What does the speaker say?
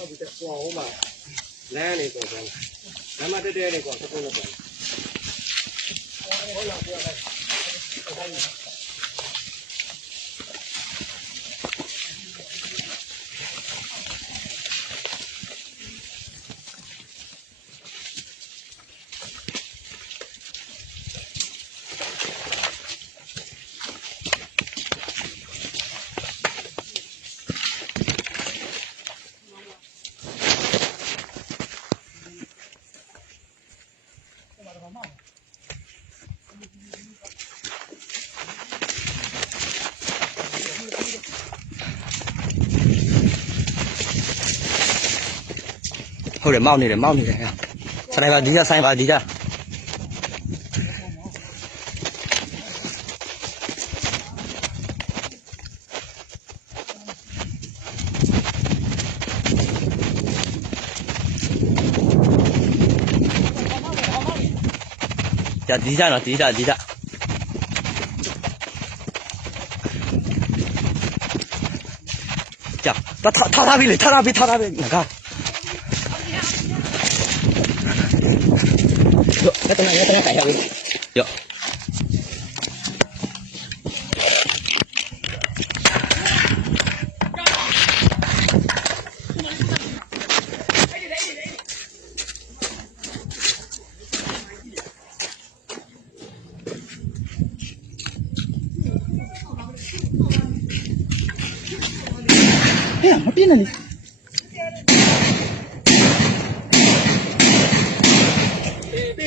ောက်ပြီးတော့ဟိုမှာလမ်းလေးပေါ်ပြန်လာ။ဓမ္မတက်တဲ့လေးကတော့သုံးလို့ပြန်လာ။ဟုတ်လားပြောလိုက်有点冒你，有点冒你的呀。上来吧，底下，上来吧，底下。呀，底下了，底下，底下。呀，他他他那边的，他那边，他那边，你看。Yuk, kita tenang, kita tenang, kita Yuk. Yeah, what are you doing?